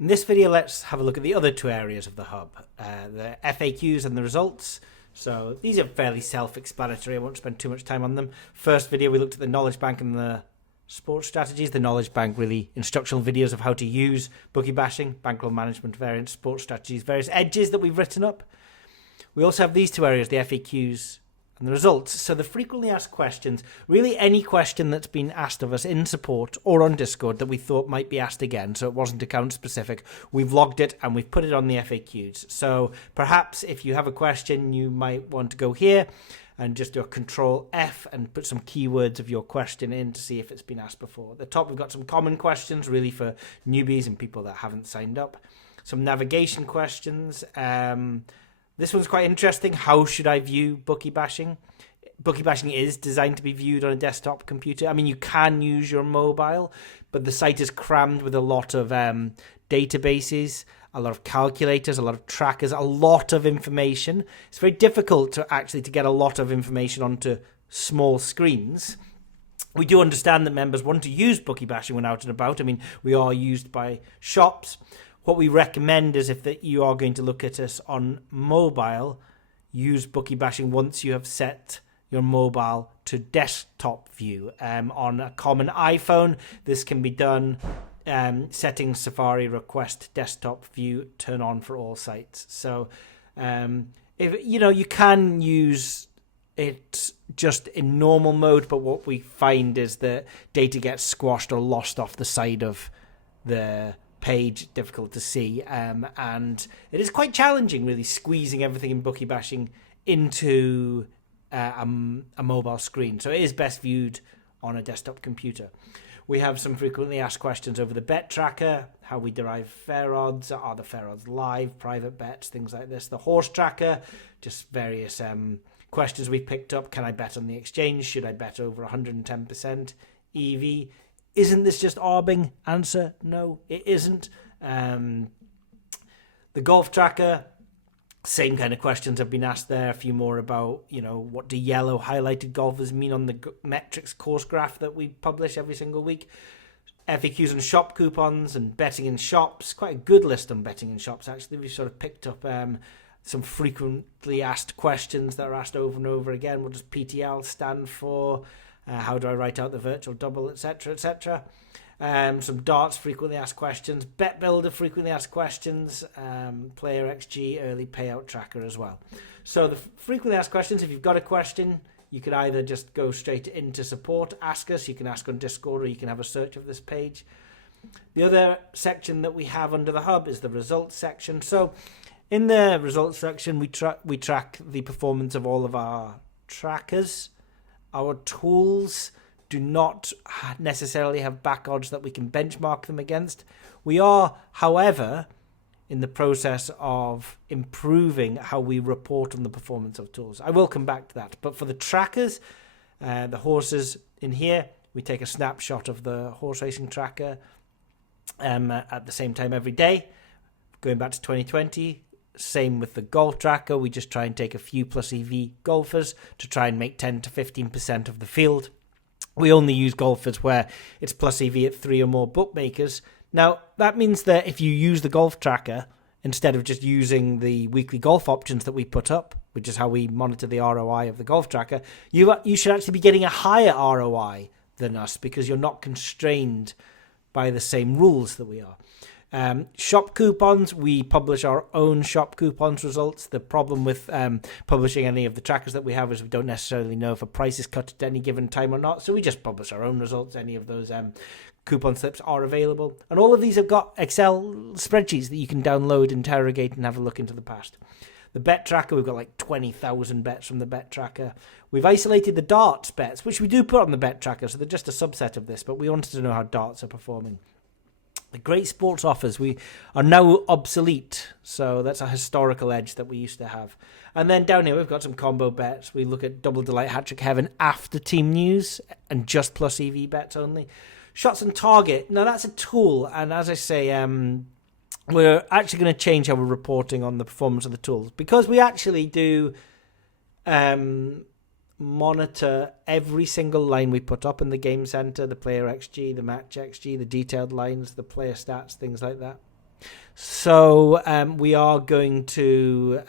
In this video, let's have a look at the other two areas of the hub, the FAQs and the results. So these are fairly self-explanatory. I won't spend too much time on them. First video, we looked at the knowledge bank and the sports strategies. The knowledge bank, really instructional videos of how to use bookie bashing, bankroll management variants, sports strategies, various edges that we've written up. We also have these two areas, the FAQs and the results. So the frequently asked questions, really any question that's been asked of us in support or on Discord that we thought might be asked again, so it wasn't account specific, we've logged it and we've put it on the FAQs. So perhaps if you have a question, you might want to go here and just do a Control F and put some keywords of your question in to see if it's been asked before. At the top, we've got some common questions, really for newbies and people that haven't signed up. Some navigation questions. This one's quite interesting. How should I view bookie bashing? Bookie bashing is designed to be viewed on a desktop computer. I mean, you can use your mobile, but the site is crammed with a lot of databases, a lot of calculators, a lot of trackers, a lot of information. It's very difficult to get a lot of information onto small screens. We do understand that members want to use bookie bashing when out and about. I mean, we are used by shops. What we recommend is if you are going to look at us on mobile, use bookie bashing once you have set your mobile to desktop view. On a common iPhone, this can be done. Settings, Safari, request desktop view, turn on for all sites. So, if you can use it just in normal mode, but what we find is that data gets squashed or lost off the side of the page, difficult to see, and it is quite challenging, really, squeezing everything in bookie bashing into a mobile screen. So it is best viewed on a desktop computer. We have some frequently asked questions over the bet tracker, how we derive fair odds, are the fair odds live, private bets, things like this. The horse tracker, just various questions we picked up. Can I bet on the exchange? Should I bet over 110% EV? Isn't this just arbing? Answer, no, it isn't. The golf tracker, same kind of questions have been asked there. A few more about, what do yellow highlighted golfers mean on the metrics course graph that we publish every single week. FAQs on shop coupons and betting in shops. Quite a good list on betting in shops, actually. We've sort of picked up some frequently asked questions that are asked over and over again. What does PTL stand for? How do I write out the virtual double, etc., etc. Some darts frequently asked questions, bet builder frequently asked questions, player XG early payout tracker as well. So the frequently asked questions, if you've got a question, you could either just go straight into support, ask us, you can ask on Discord, or you can have a search of this page. The other section that we have under the hub is the results section. So in the results section, we track the performance of all of our trackers. Our tools do not necessarily have back odds that we can benchmark them against. We are, however, in the process of improving how we report on the performance of tools. I will come back to that. But for the trackers, the horses in here, we take a snapshot of the horse racing tracker at the same time every day. Going back to 2020, same with the golf tracker. We just try and take a few plus EV golfers to try and make 10 to 15% of the field. We only use golfers where it's plus EV at 3 or more bookmakers. Now, that means that if you use the golf tracker, instead of just using the weekly golf options that we put up, which is how we monitor the ROI of the golf tracker, you should actually be getting a higher ROI than us because you're not constrained by the same rules that we are. Shop coupons, we publish our own shop coupons results. The problem with publishing any of the trackers that we have is we don't necessarily know if a price is cut at any given time or not, so we just publish our own results. Any of those coupon slips are available, and all of these have got Excel spreadsheets that you can download, interrogate, and have a look into the past. The bet tracker, we've got like 20,000 bets from the bet tracker. We've isolated the darts bets, which we do put on the bet tracker, so they're just a subset of this, but we wanted to know how darts are performing. The great sports offers, we are now obsolete, so that's a historical edge that we used to have. And then down here we've got some combo bets. We look at double delight, hat-trick heaven after team news and just plus EV bets only. Shots on target, now that's a tool, and as I say, we're actually going to change how we're reporting on the performance of the tools, because we actually do monitor every single line we put up in the game center, the player XG, the match XG, the detailed lines, the player stats, things like that. So we are going to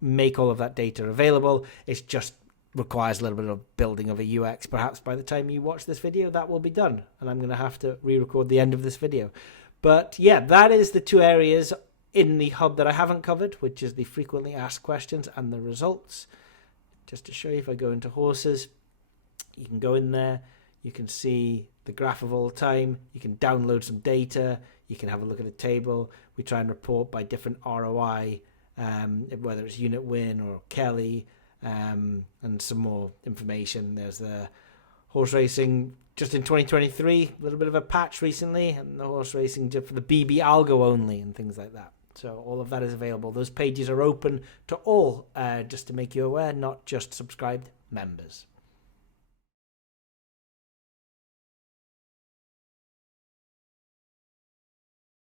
make all of that data available. It just requires a little bit of building of a UX. Perhaps by the time you watch this video, that will be done. And I'm going to have to re-record the end of this video. But yeah, that is the two areas in the hub that I haven't covered, which is the frequently asked questions and the results. Just to show you, if I go into horses, you can go in there, you can see the graph of all time, you can download some data, you can have a look at a table. We try and report by different ROI, whether it's unit win or Kelly, and some more information. There's the horse racing just in 2023, a little bit of a patch recently, and the horse racing just for the BB algo only and things like that. So all of that is available. Those pages are open to all, just to make you aware, not just subscribed members.